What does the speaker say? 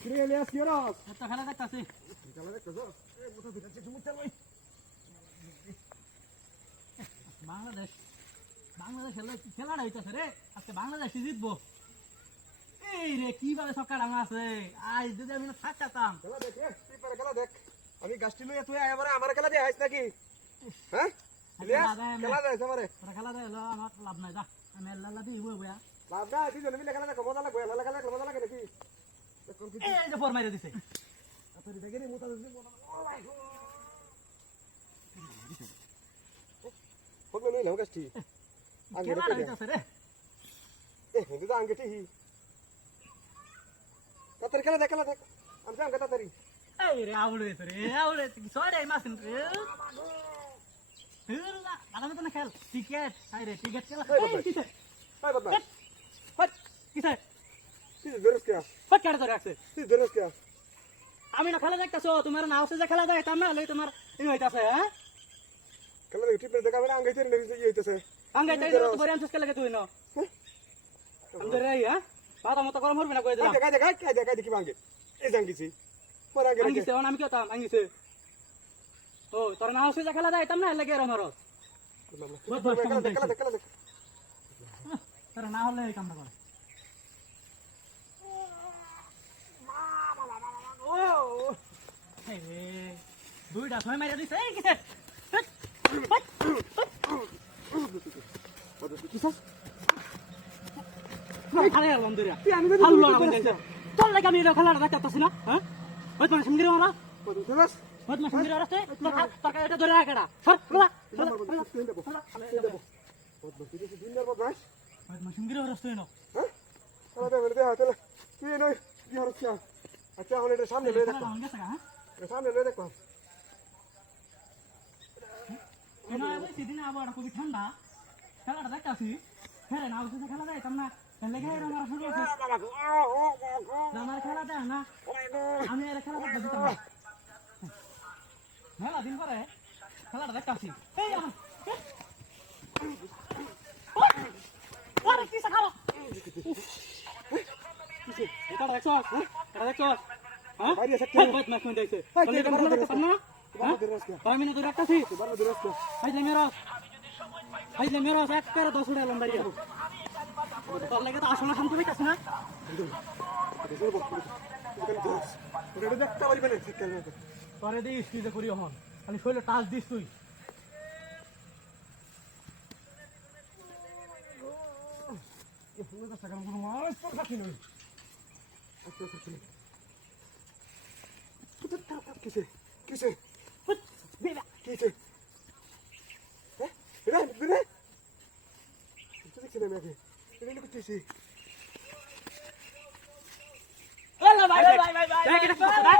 কিরে এলিয়াস কি হরস? এত খেলা দেখতাছি। খেলা দেখতেছ? এই মোটা ভিতরে চুমু চালাই। বাংলাদেশ খেলাটা হইতাছে রে। আজকে বাংলাদেশই জিতবো। এই রে কিভাবে সক্কা ডাঙা আছে। আজ যদি আমি না থাকতাম। খেলা দেখ তুই পরে খেলা দেখ। আমি গাছটি লইয়া তুই আয় আমার খেলা দিয়ে আইস নাকি? হ্যাঁ? এলিয়াস খেলা দেখ আমারে। তোরা খেলা দে লো আমার লাভ নাই যা। আমি আল্লাহ দিই বয়া। লাভ না তুই জন্য মিলে খেলা দেখ মজা লাগবে। খেলা খেলা মজা লাগে নাকি? এই যে ফর মাইরা দিছে। তুই দেখে নি মোটা দিছিস মজা। ও মাই গড। ফোন নিয়ে নাও গাছটি। খেলাটা হইতাছে রে। এ হিন্দু তো আঙ্গেটি হি। তাড়াতাড়ি খেলা দেখ। আমি যাম তাড়াতাড়ি। এই রে আউলে কি সরে মাসিন রে। হেলা আদামে তো না খেল। টিকেট খেলা। এই কিসে? হাই বদমাশ। হট কিসে? তুই জোরস কে? হট কাটা ধরে আছে। তুই জোরস কে? আমি না খেলা দেখতাছো তোমার না হাউসে যে খেলা দেখাইতাম না লই তোমার এই হইতাছে হ্যাঁ খেলা দেখ টিপে দেখাবে না আঙ্গাইতে নেই এই হইতাছে। আঙ্গাইতাই তো বরে আনছস খেলা কে তুই না আমাদের এই হ্যাঁ পাতা মত গরম হরবে না কই দিলাম কাই দেখি ভাঙ্গে এই জাঙ্গিছি পরে আঙ্গে আঙ্গিছে আমি কি হতাম আঙ্গিছে ও তোর না হাউসে যে খেলা দেখাইতাম না লাগে এরম হরস খেলা দেখ তোর না হলে এই কামটা করে ও এই রে দুইটা ছয় মাইরা দিছে এই কিসে আরে বন্ধুরা ভালো না বন্ধুরা তোর লাগি আমি খেলাটা দেখতাছি না হ্যাঁ ওই মানে সমগিরে মারা ওই মানে সমগিরে রাস্তে তোর এটা ধরে রাখড়া সর বলা দুনিয়ার বদমাশ ওই মানে সমগিরে রাস্তে না হ্যাঁ খেলা দে বলে দে তুই নই কি হরছ আচ্ছা এখন এটা সামনে লয়ে দেখ সামনে লয়ে দেখ কেন আবার সেদিন আবার খুবই ঠান্ডা খেলাটা দেখতাছি হ্যাঁ না ওই খেলা দেখাইতাম না লেগে আমার শুরু হয়েছে আমার খেলা দেয় না আমি এর খেলা দেখতে দিতাম না মেলা দিন পরে খেলাটা দেখতাছি এই আমার ওরে কি খাওয়া এটা দেখছস এটা দেখছস হ্যাঁ বাইরে সেক্টর বহুত ম্যাচ মনে দিছে বলে কেন খেলা দেখতাম না কয় মিনিট ধরে রাখতাছি হাইলে মেরাস এক করে 10 উড়ে এলাম দাঁড়িয়ে তোর লাগে তো আসলে শান্ত হইতাছ না ওটা দেখতে পারবি না ঠিক আছে তোরে দিস তুই যে করি হন খালি শৈলে টাচ দিস তুই কিসে কিসে কিসে হ্যাঁ এটা দিনে তুই দেখছিস না আগে এটা করতেছি ভাই ভাই ভাই ভাই ভাই